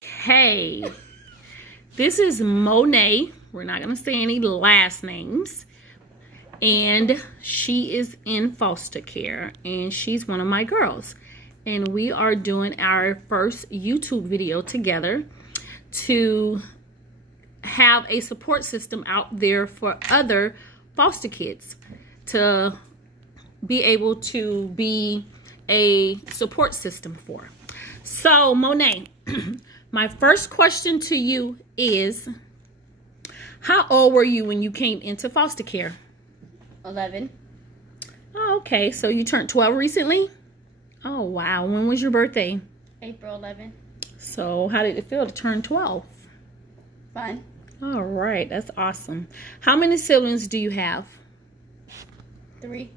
Hey, this is Monet. We're not going to say any last names. And she is in foster care, and she's one of my girls. And we are doing our first YouTube video together to have a support system out there for other foster kids to be able to be a support system for. So, Monet, my first question to you is, how old were you when you came into foster care? 11. Oh, okay, so you turned 12 recently? Oh, wow. When was your birthday? April 11. So how did it feel to turn 12? Fun. All right, that's awesome. How many siblings do you have? 3.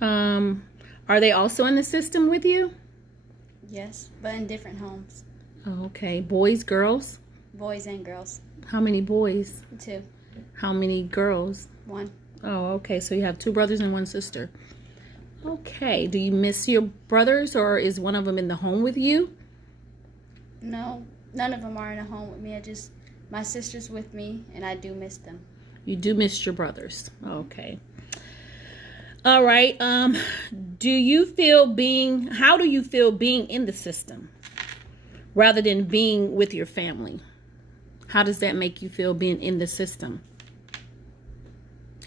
Are they also in the system with you? Yes, but in different homes. Oh, okay. Boys, girls? Boys and girls. How many boys? 2. How many girls? 1. Oh, okay. So you have 2 brothers and 1 sister. Okay. Do you miss your brothers, or is one of them in the home with you? No, none of them are in a home with me. My sister's with me, and I do miss them. You do miss your brothers. Okay. All right. How do you feel being in the system rather than being with your family? How does that make you feel being in the system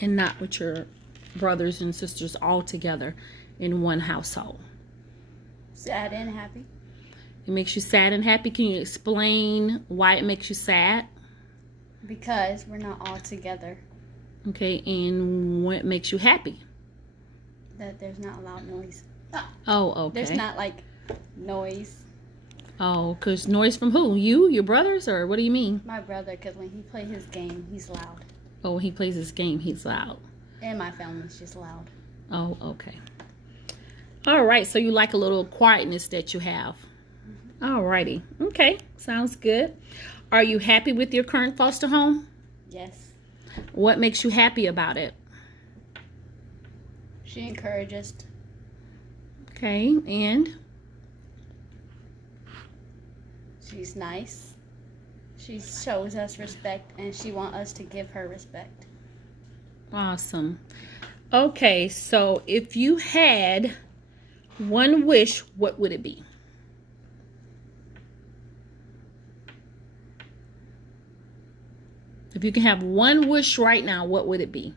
and not with your brothers and sisters all together in one household? Sad and happy. It makes you sad and happy. Can you explain why it makes you sad? Because we're not all together. Okay, and what makes you happy? That there's not loud noise. Oh, okay. There's not like noise. Oh, because noise from who? You, your brothers, or what do you mean? My brother, because when he plays his game, he's loud. Oh, when he plays his game, he's loud. And my family's just loud. Oh, okay. All right, so you like a little quietness that you have. All righty. Okay, sounds good. Are you happy with your current foster home? Yes. What makes you happy about it? She encourages. Okay, and? She's nice. She shows us respect, and she wants us to give her respect. Awesome. Okay, so if you had one wish, what would it be? If you can have one wish right now, what would it be?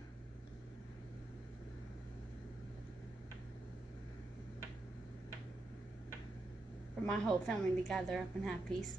For my whole family to gather up and have peace.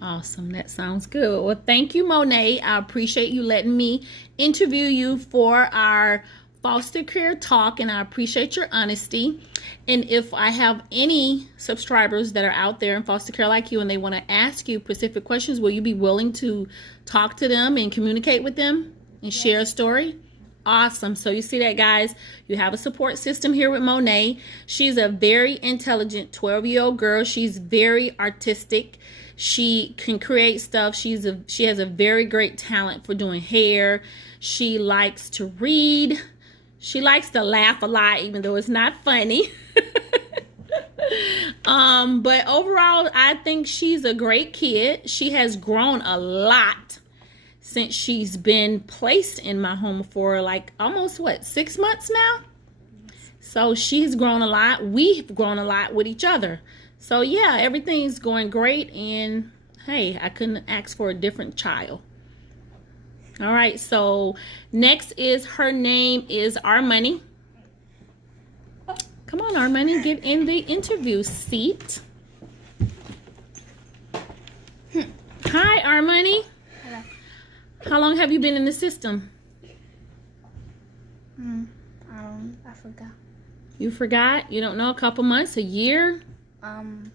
Awesome. That sounds good. Well, thank you, Monet. I appreciate you letting me interview you for our foster care talk, and I appreciate your honesty. And if I have any subscribers that are out there in foster care like you and they want to ask you specific questions, will you be willing to talk to them and communicate with them and share a story? Awesome. So you see that, guys, you have a support system here with Monet. She's a very intelligent 12-year-old girl. She's very artistic. She can create stuff. She has a very great talent for doing hair. She likes to read. She likes to laugh a lot, even though it's not funny. But overall, I think she's a great kid. She has grown a lot since she's been placed in my home for like almost 6 months now. So she's grown a lot. We've grown a lot with each other. So yeah, everything's going great, and hey, I couldn't ask for a different child. All right, so next is, her name is Armani. Come on, Armani, get in the interview seat. Hi, Armani. Hello. How long have you been in the system? I forgot. You forgot? You don't know? A couple months? A year?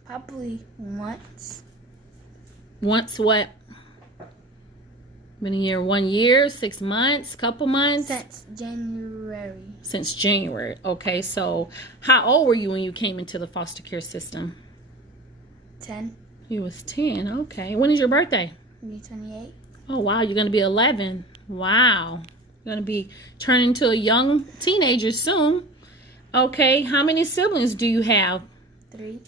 Probably once. Once what? Been a year? 1 year? 6 months? Couple months? Since January. Since January. Okay, so how old were you when you came into the foster care system? 10. You was 10. Okay. When is your birthday? Me 28. Oh, wow. You're going to be 11. Wow. You're going to be turning into a young teenager soon. Okay. How many siblings do you have? 3.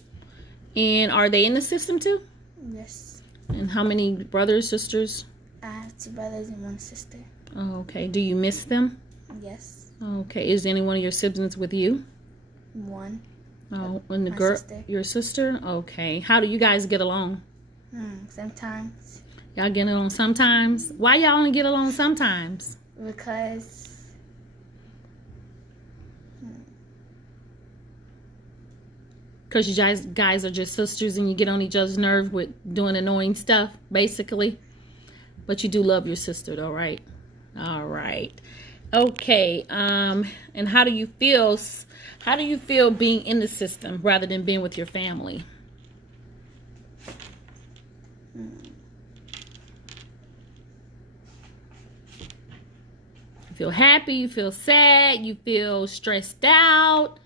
And are they in the system too? Yes. And how many brothers, sisters? I have 2 brothers and 1 sister. Oh, okay. Do you miss them? Yes. Okay. Is any one of your siblings with you? 1. Oh, and the My girl, sister. your sister? Okay. How do you guys get along? Sometimes. Y'all get along sometimes? Why y'all only get along sometimes? Because Because you guys are just sisters and you get on each other's nerves with doing annoying stuff, basically. But you do love your sister, though, right? All right. Okay. And how do you feel? How do you feel being in the system rather than being with your family? You feel happy? You feel sad? You feel stressed out?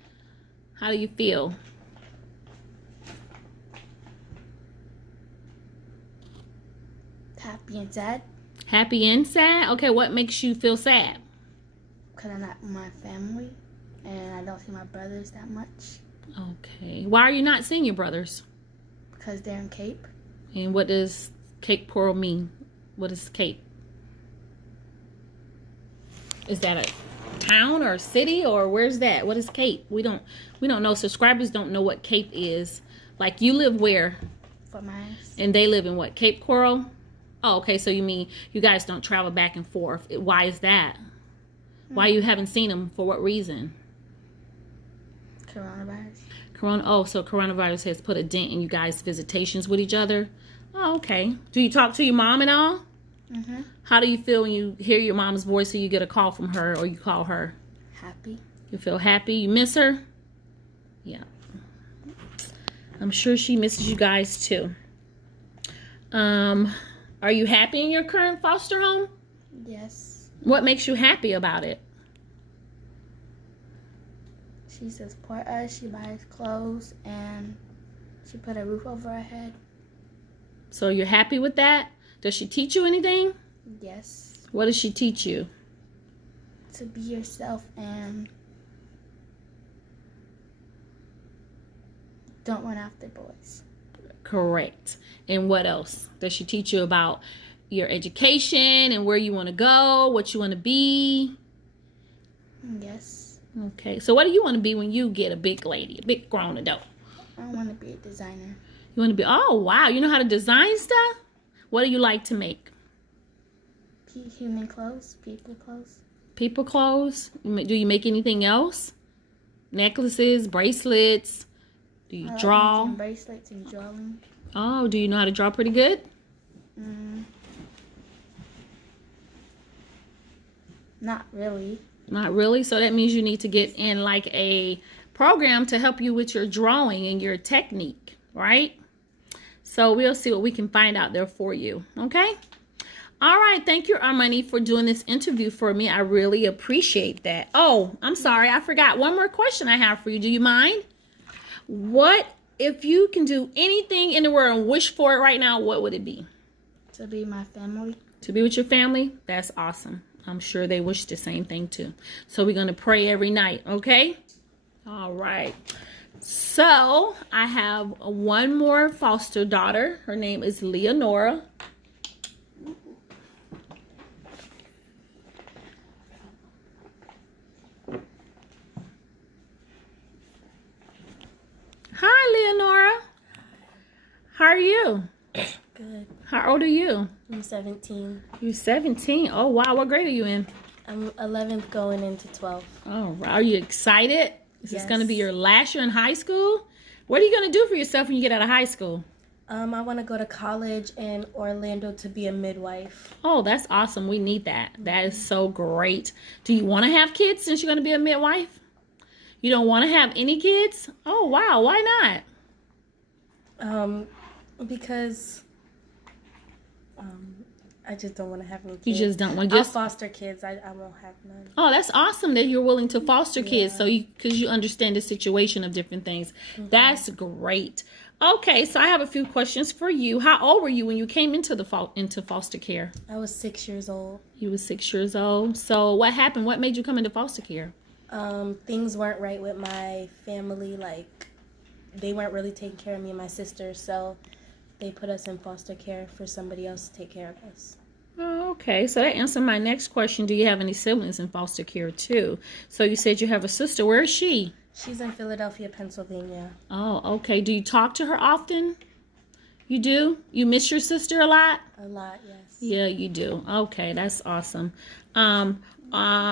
How do you feel? happy and sad. Happy and sad? Okay, what makes you feel sad? Because I'm not with my family and I don't see my brothers that much. Okay. Why are you not seeing your brothers? Because they're in Cape. And what does Cape Coral mean? What is Cape? Is that a town or a city or where's that? What is Cape? We don't know. Subscribers don't know what Cape is. Like, you live where? Fort Myers. And they live in what? Cape Coral? Oh, okay. So you mean you guys don't travel back and forth. Why is that? Why you haven't seen them? For what reason? Coronavirus. So coronavirus has put a dent in you guys' visitations with each other. Oh, okay. Do you talk to your mom and all? Mm-hmm. How do you feel when you hear your mom's voice or you get a call from her or you call her? Happy. You feel happy? You miss her? Yeah. I'm sure she misses you guys too. Are you happy in your current foster home? Yes. What makes you happy about it? She supports us, she buys clothes, and she put a roof over our head. So you're happy with that? Does she teach you anything? Yes. What does she teach you? To be yourself and don't run after boys. Correct. And what else? Does she teach you about your education and where you want to go, what you want to be? Yes. Okay. So what do you want to be when you get a big lady, a big grown adult? I want to be a designer. You want to be, oh, wow. You know how to design stuff? What do you like to make? Human clothes, people clothes. People clothes? Do you make anything else? Necklaces, bracelets? Do you draw? Making bracelets and drawing. Oh, do you know how to draw pretty good? Not really. Not really. So that means you need to get in like a program to help you with your drawing and your technique, right? So we'll see what we can find out there for you. Okay. All right. Thank you, Armani, for doing this interview for me. I really appreciate that. Oh, I'm sorry. I forgot one more question I have for you. Do you mind? What if you can do anything in the world and wish for it right now? What would it be? To be my family. To be with your family? That's awesome. I'm sure they wish the same thing too. So we're going to pray every night, okay? All right. So I have one more foster daughter. Her name is Leonora. Hi, Leonora. How are you? Good. How old are you? I'm 17. You're 17. Oh, wow. What grade are you in? I'm 11th going into 12. Oh, wow. Are you excited? Is this Yes. going to be your last year in high school? What are you going to do for yourself when you get out of high school? I want to go to college in Orlando to be a midwife. Oh, that's awesome. We need that. That is so great. Do you want to have kids since you're going to be a midwife? You don't want to have any kids? Oh, wow. Why not? Because I just don't want to have any kids. You just don't want I'll just. foster kids. I won't have none. Oh, that's awesome that you're willing to foster kids. So because you understand the situation of different things. That's great. Okay, so I have a few questions for you. How old were you when you came into into foster care? I was 6 years old. You were 6 years old. So what happened? What made you come into foster care? Things weren't right with my family. Like, they weren't really taking care of me and my sister. So they put us in foster care for somebody else to take care of us. Oh, okay, so that answered my next question. Do you have any siblings in foster care too? So you said you have a sister. Where is she? She's in Philadelphia, Pennsylvania. Oh, okay. Do you talk to her often? You do? You miss your sister a lot? A lot, yes. Yeah, you do. Okay, that's awesome.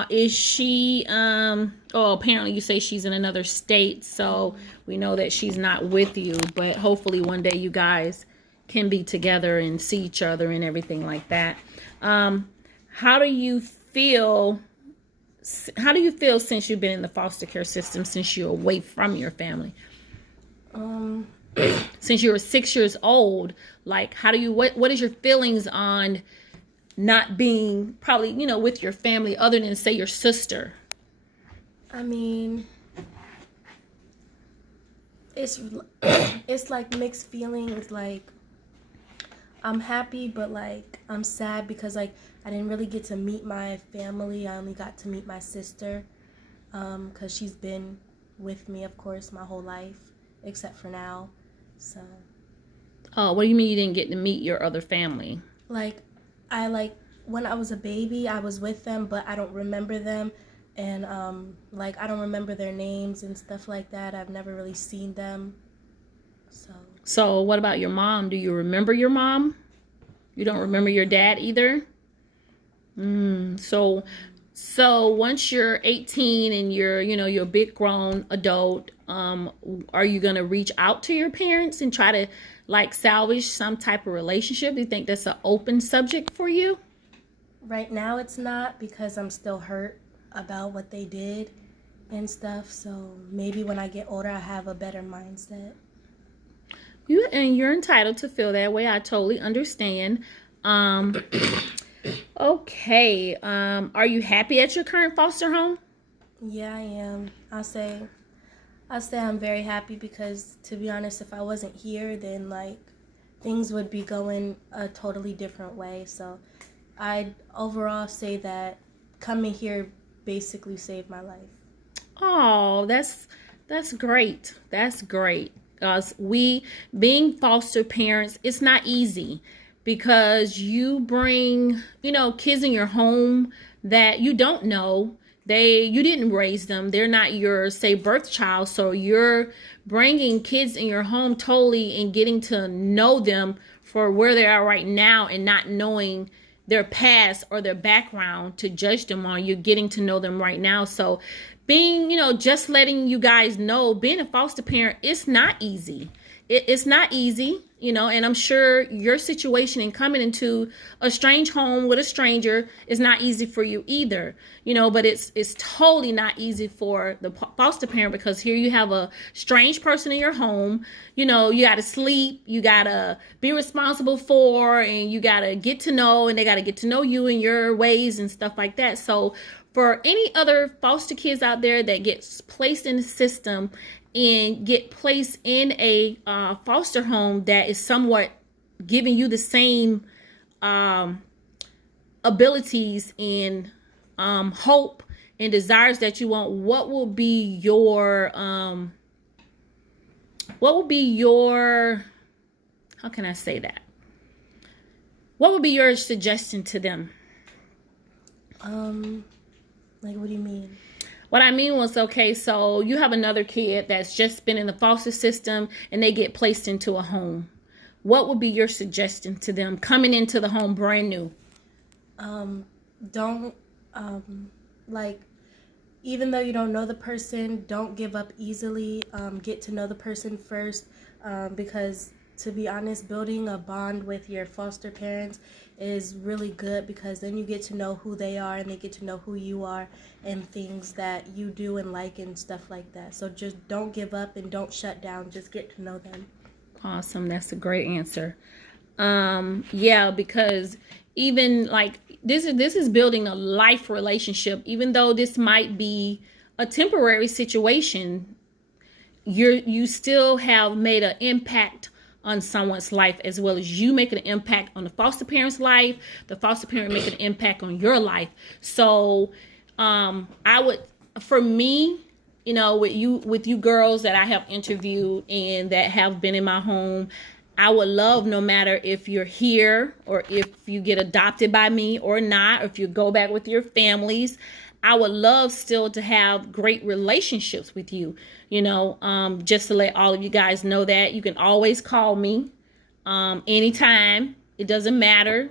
Is she apparently you say she's in another state, so we know that she's not with you, but hopefully one day you guys can be together and see each other and everything like that. How do you feel since you've been in the foster care system, since you're away from your family? Since you were 6 years old, like what is your feelings on not being probably, with your family other than say your sister? I mean, it's like mixed feelings. Like, I'm happy, but like I'm sad because like I didn't really get to meet my family. I only got to meet my sister because she's been with me, of course, my whole life except for now. So. Oh, what do you mean you didn't get to meet your other family? Like, when I was a baby, I was with them, but I don't remember them, and like I don't remember their names and stuff like that. I've never really seen them. So what about your mom? Do you remember your mom? You don't remember your dad either? So once you're 18 and you're a big grown adult, are you going to reach out to your parents and try to like salvage some type of relationship? Do you think that's an open subject for you? Right now it's not, because I'm still hurt about what they did and stuff. So maybe when I get older, I have a better mindset. You're entitled to feel that way. I totally understand. Okay. Are you happy at your current foster home? Yeah, I am. I'll say I'm very happy because, to be honest, if I wasn't here, then like things would be going a totally different way. So I'd overall say that coming here basically saved my life. Oh, that's great. That's great. We being foster parents, it's not easy because you bring, kids in your home that you don't know. You didn't raise them. They're not your, say, birth child. So you're bringing kids in your home totally and getting to know them for where they are right now and not knowing their past or their background to judge them on. You're getting to know them right now. So being, just letting you guys know, being a foster parent, it's not easy. It's not easy, and I'm sure your situation in coming into a strange home with a stranger is not easy for you either, but it's totally not easy for the foster parent, because here you have a strange person in your home, you got to sleep, you got to be responsible for, and you got to get to know, and they got to get to know you and your ways and stuff like that. So for any other foster kids out there that gets placed in the system and get placed in a foster home that is somewhat giving you the same abilities and hope and desires that you want, what will be your how can I say that? What would be your suggestion to them? Like, what do you mean? What I mean was, okay, so you have another kid that's just been in the foster system and they get placed into a home. What would be your suggestion to them coming into the home brand new? Don't, like, even though you don't know the person, don't give up easily. Get to know the person first, because, to be honest, building a bond with your foster parents is really good, because then you get to know who they are and they get to know who you are and things that you do and like and stuff like that. So just don't give up and don't shut down. Just get to know them. Awesome. That's a great answer. Yeah, because even like this is building a life relationship. Even though this might be a temporary situation, you still have made an impact on someone's life, as well as you making an impact on the foster parent's life, the foster parent making an impact on your life. So I would, for me, with you girls that I have interviewed and that have been in my home, I would love, no matter if you're here or if you get adopted by me or not, or if you go back with your families, I would love still to have great relationships with you. Just to let all of you guys know that you can always call me anytime. It doesn't matter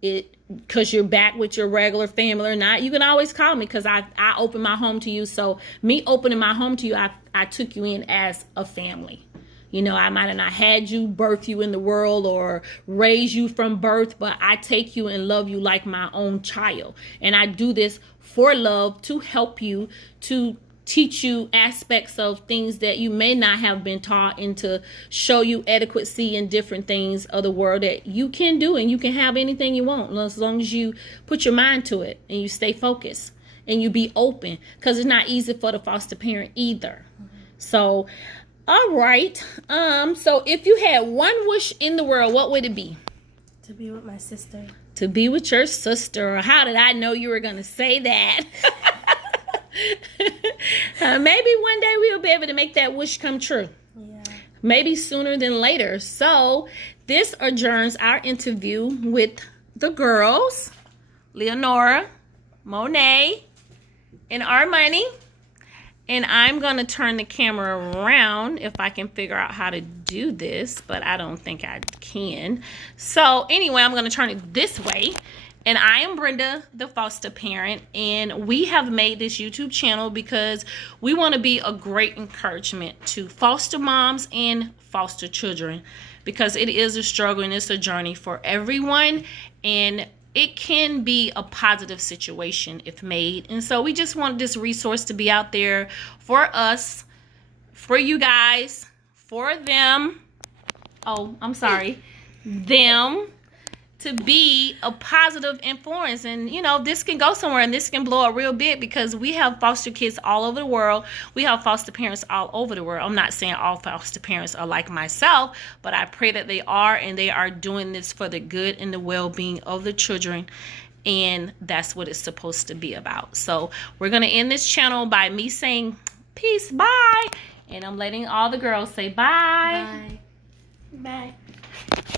because you're back with your regular family or not. You can always call me because I open my home to you. So me opening my home to you, I took you in as a family. I might have not had you, birth you in the world, or raise you from birth, but I take you and love you like my own child. And I do this for love, to help you, to teach you aspects of things that you may not have been taught, and to show you adequacy in different things of the world that you can do, and you can have anything you want as long as you put your mind to it and you stay focused and you be open, because it's not easy for the foster parent either. So all right. So if you had one wish in the world, what would it be? To be with my sister. To be with your sister. How did I know you were going to say that? Maybe one day we'll be able to make that wish come true. Yeah. Maybe sooner than later. So this adjourns our interview with the girls, Leonora, Monet, and Armani. And I'm going to turn the camera around if I can figure out how to do this, but I don't think I can. So anyway, I'm going to turn it this way. And I am Brenda, the foster parent, and we have made this YouTube channel because we want to be a great encouragement to foster moms and foster children, because it is a struggle and it's a journey for everyone, and it can be a positive situation if made. And so we just want this resource to be out there for us, for you guys, for them. Oh, I'm sorry. Them. To be a positive influence. And this can go somewhere, and this can blow up real big, because we have foster kids all over the world. We have foster parents all over the world. I'm not saying all foster parents are like myself, but I pray that they are, and they are doing this for the good and the well-being of the children. And that's what it's supposed to be about. So we're going to end this channel by me saying peace, bye. And I'm letting all the girls say bye. Bye. Bye.